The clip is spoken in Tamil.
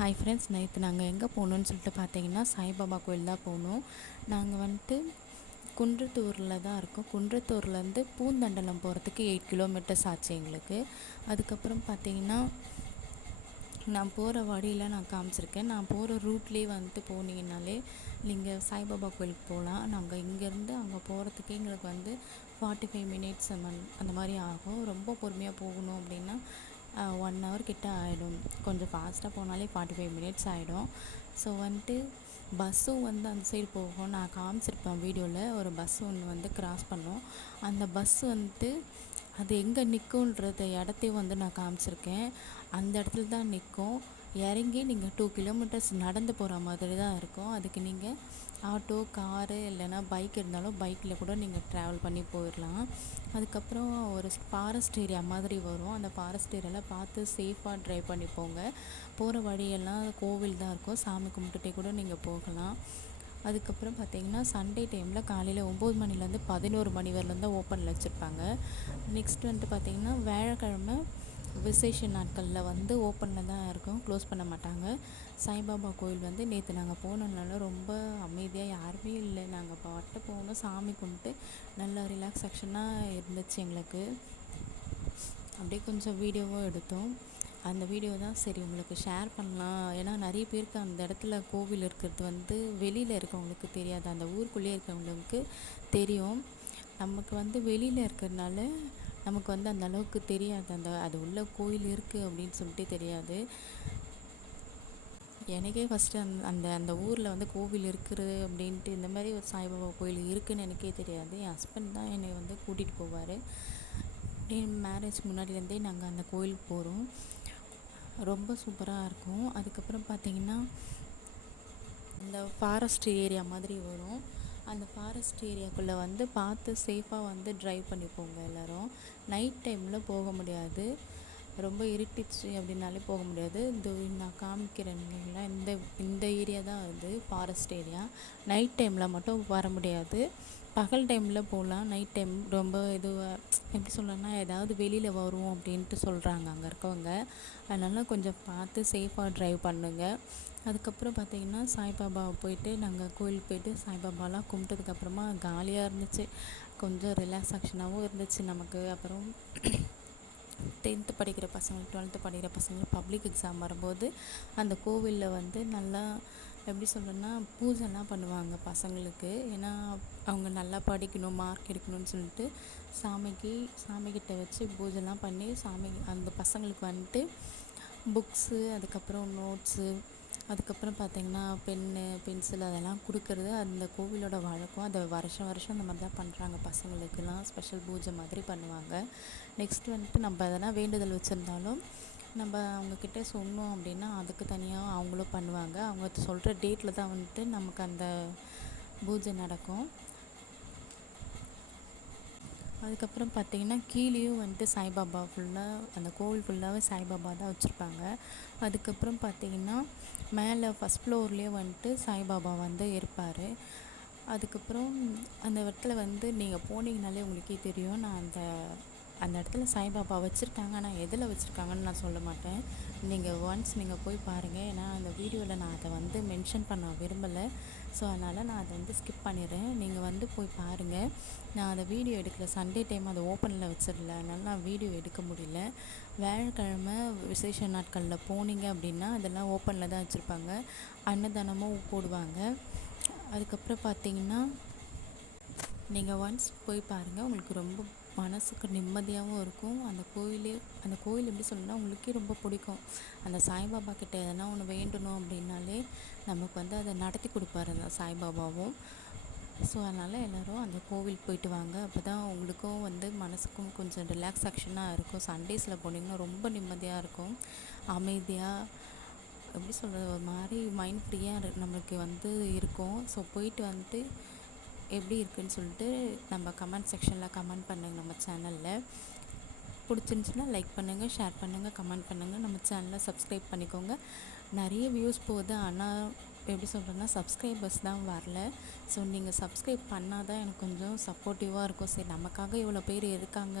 ஹாய் ஃப்ரெண்ட்ஸ், நேற்று நாங்கள் எங்கே போகணுன்னு சொல்லிட்டு பார்த்தீங்கன்னா சாய்பாபா கோயில் தான் போனோம். நாங்கள் வந்துட்டு குன்றத்தூரில் தான் இருக்கோம். குன்றத்தூர்லேருந்து பூந்தண்டலம் போகிறதுக்கு 8 கிலோமீட்டர்ஸ் ஆச்சு எங்களுக்கு. அதுக்கப்புறம் பார்த்தீங்கன்னா நான் போகிற வழியில் நான் காமிச்சிருக்கேன். நான் போகிற ரூட்லேயே வந்துட்டு போனீங்கன்னாலே நீங்கள் சாய்பாபா கோயிலுக்கு போகலாம். நாங்கள் இங்கேருந்து அங்கே போகிறதுக்கே எங்களுக்கு வந்து 45 மினிட்ஸ் அந்த மாதிரி ஆகும். ரொம்ப பொறுமையாக போகணும் அப்படின்னா 1 ஹவர் கிட்ட ஆகிடும். கொஞ்சம் ஃபாஸ்ட்டாக போனாலே 45 மினிட்ஸ் ஆகிடும். ஸோ வந்துட்டு பஸ்ஸும் வந்து அந்த சைடு போகும். நான் காமிச்சிருப்பேன் வீடியோவில். ஒரு பஸ் ஒன்று வந்து கிராஸ் பண்ணோம். அந்த பஸ் வந்துட்டு அது எங்கே நிற்கும்ன்றத இடத்தையும் வந்து நான் காமிச்சிருக்கேன். அந்த இடத்துல தான் நிற்கும். இறங்கி நீங்கள் 2 கிலோமீட்டர்ஸ் நடந்து போகிற மாதிரி தான் இருக்கும். அதுக்கு நீங்கள் ஆட்டோ, காரு இல்லைன்னா பைக் இருந்தாலும் பைக்கில் கூட நீங்கள் ட்ராவல் பண்ணி போயிடலாம். அதுக்கப்புறம் ஒரு ஃபாரஸ்ட் ஏரியா மாதிரி வரும். அந்த ஃபாரஸ்ட் ஏரியாவில் பார்த்து சேஃபாக ட்ரைவ் பண்ணி போங்க. போகிற வழியெல்லாம் கோவில் தான் இருக்கும். சாமி கும்பிட்டுட்டே கூட நீங்கள் போகலாம். அதுக்கப்புறம் பார்த்திங்கன்னா சண்டே டைமில் காலையில் 9 மணிலேருந்து 11 மணி வரலேருந்து தான் ஓப்பனில் வச்சுருப்பாங்க. நெக்ஸ்ட் வந்துட்டு பார்த்திங்கன்னா வியாழக்கிழமை விசேஷ நாட்களில் வந்து ஓப்பனில் தான் இருக்கும், க்ளோஸ் பண்ண மாட்டாங்க. சாய்பாபா கோயில் வந்து நேற்று நாங்கள் போனதுனால ரொம்ப அமைதியாக யாருமே இல்லை. நாங்கள் பாட்டு போகணும், சாமி கும்பிட்டு நல்லா ரிலாக்ஸேஷனாக இருந்துச்சு எங்களுக்கு. அப்படியே கொஞ்சம் வீடியோவும் எடுத்தோம். அந்த வீடியோ தான் சரி உங்களுக்கு ஷேர் பண்ணலாம். ஏன்னா நிறைய பேருக்கு அந்த இடத்துல கோவில் இருக்கிறது வந்து வெளியில் இருக்கவங்களுக்கு தெரியாது, அந்த ஊருக்குள்ளேயே இருக்கிறவங்களுக்கு தெரியும். நமக்கு வந்து வெளியில் இருக்கிறதுனால நமக்கு வந்து அந்த அளவுக்கு தெரியாது, அது உள்ள கோயில் இருக்குது அப்படின்னு சொல்லிட்டு தெரியாது. எனக்கே ஃபஸ்ட்டு அந்த அந்த ஊரில் வந்து கோவில் இருக்குது அப்படின்ட்டு, இந்த மாதிரி ஒரு சாய்பாபா கோயில் இருக்குதுன்னு எனக்கே தெரியாது. என் ஹஸ்பண்ட் தான் என்னை வந்து கூட்டிகிட்டு போவார். என் மேரேஜ் முன்னாடிலேருந்தே நாங்கள் அந்த கோயிலுக்கு போகிறோம். ரொம்ப சூப்பராக இருக்கும். அதுக்கப்புறம் பார்த்திங்கன்னா இந்த ஃபாரஸ்ட் ஏரியா மாதிரி வரும். அந்த ஃபாரஸ்ட் ஏரியாக்குள்ளே வந்து பார்த்து சேஃபாக வந்து ட்ரைவ் பண்ணி போங்க எல்லோரும். நைட் டைமில் போக முடியாது, ரொம்ப இருட்டிச்சு அப்படின்னாலே போக முடியாது. நான் காமிக்கிறேன் இல்லைங்களா, இந்த ஏரியா தான் அது ஃபாரஸ்ட் ஏரியா. நைட் டைமில் மட்டும் வர முடியாது. பகல் டைமில் போகலாம். நைட் டைம் ரொம்ப எப்படி சொல்லணும்னா ஏதாவது வெளியில் வரும் அப்படின்ட்டு சொல்கிறாங்க அங்கே இருக்கவங்க. அதனால் கொஞ்சம் பார்த்து சேஃபாக ட்ரைவ் பண்ணுங்கள். அதுக்கப்புறம் பார்த்திங்கன்னா சாய்பாபா போயிட்டு நாங்கள் கோயிலுக்கு போயிட்டு சாய்பாபாலாம் கும்பிட்டதுக்கப்புறமா காலியாக இருந்துச்சு, கொஞ்சம் ரிலாக்ஸேஷனாகவும் இருந்துச்சு நமக்கு. அப்புறம் 10th படிக்கிற பசங்க, 12th படிக்கிற பசங்க பப்ளிக் எக்ஸாம் வரும்போது அந்த கோவிலில் வந்து நல்லா எப்படி சொல்கிறேன்னா பூஜைலாம் பண்ணுவாங்க பசங்களுக்கு. ஏன்னா அவங்க நல்லா படிக்கணும், மார்க் எடுக்கணும்னு சொல்லிட்டு சாமிக்கிட்ட வச்சு பூஜைலாம் பண்ணி அந்த பசங்களுக்கு வந்துட்டு புக்ஸு, அதுக்கப்புறம் நோட்ஸு, அதுக்கப்புறம் பார்த்திங்கன்னா பென்னு, பென்சில் அதெல்லாம் கொடுக்கறது அந்த கோவிலோட வழக்கம். அதை வருஷம் அந்த மாதிரி தான் பண்ணுறாங்க. பசங்களுக்கெல்லாம் ஸ்பெஷல் பூஜை மாதிரி பண்ணுவாங்க. நெக்ஸ்ட் வந்துட்டு நம்ம எதனா வேண்டுதல் வச்சுருந்தாலும் நம்ம அவங்கக்கிட்ட சொன்னோம் அப்படின்னா அதுக்கு தனியாக அவங்களும் பண்ணுவாங்க. அவங்க சொல்கிற டேட்டில் தான் வந்துட்டு நமக்கு அந்த பூஜை நடக்கும். அதுக்கப்புறம் பார்த்திங்கன்னா கீழேயும் வந்துட்டு சாய்பாபா அந்த கோவில் ஃபுல்லாகவே சாய்பாபா தான் வச்சுருப்பாங்க. அதுக்கப்புறம் பார்த்திங்கன்னா மேலே ஃபஸ்ட் ஃப்ளோர்லேயே வந்துட்டு சாய்பாபா வந்து இருப்பார். அதுக்கப்புறம் அந்த இடத்துல வந்து நீங்கள் போனீங்கனாலே உங்களுக்கே தெரியும். நான் அந்த இடத்துல சாய்பாபா வச்சுருக்காங்க, ஆனால் எதில் வச்சுருக்காங்கன்னு நான் சொல்ல மாட்டேன். நீங்கள் ஒன்ஸ் நீங்கள் போய் பாருங்கள். ஏன்னா அந்த வீடியோவில் நான் அதை வந்து மென்ஷன் பண்ண விரும்பலை. ஸோ அதனால் நான் அதை வந்து ஸ்கிப் பண்ணிடுறேன். நீங்கள் வந்து போய் பாருங்கள். நான் அதை வீடியோ எடுக்கல, சண்டே டைம் அதை ஓப்பனில் வச்சிடல, அதனால் நான் வீடியோ எடுக்க முடியல. வியாழக்கிழமை விசேஷ நாட்களில் போனீங்க அப்படின்னா அதெல்லாம் ஓப்பனில் தான் வச்சுருப்பாங்க. அன்னதானமும் போடுவாங்க. அதுக்கப்புறம் பார்த்திங்கன்னா நீங்கள் ஒன்ஸ் போய் பாருங்கள், உங்களுக்கு ரொம்ப மனசுக்கு நிம்மதியாகவும் இருக்கும். அந்த கோயில் எப்படி சொல்லணும்னா உங்களுக்கே ரொம்ப பிடிக்கும். அந்த சாய்பாபா கிட்ட எதனா ஒன்று வேண்டணும் அப்படின்னாலே நமக்கு வந்து அதை நடத்தி கொடுப்பாரு அந்த சாய்பாபாவும். ஸோ அதனால் எல்லோரும் அந்த கோவில் போயிட்டு வாங்க. அப்போ தான் உங்களுக்கும் வந்து மனசுக்கும் கொஞ்சம் ரிலாக்ஸேஷனாக இருக்கும். சண்டேஸில் போனீங்கன்னா ரொம்ப நிம்மதியாக இருக்கும், அமைதியாக எப்படி சொல்கிறது, ஒரு மாதிரி மைண்ட் ஃப்ரீயாக நம்மளுக்கு வந்து இருக்கும். ஸோ போயிட்டு வந்துட்டு எப்படி இருக்குதுன்னு சொல்லிட்டு நம்ம கமெண்ட் செக்ஷனில் கமெண்ட் பண்ணுங்கள். நம்ம சேனலில் பிடிச்சிருந்துச்சின்னா லைக் பண்ணுங்கள், ஷேர் பண்ணுங்கள், கமெண்ட் பண்ணுங்கள். நம்ம சேனலை சப்ஸ்கிரைப் பண்ணிக்கோங்க. நிறைய வியூஸ் போகுது, ஆனால் எப்படி சொல்கிறேன்னா சப்ஸ்கிரைபர்ஸ் தான் வரல. ஸோ நீங்கள் சப்ஸ்கிரைப் பண்ணால் தான் எனக்கு கொஞ்சம் சப்போர்ட்டிவாக இருக்கும். சரி நமக்காக இவ்வளோ பேர் இருக்காங்க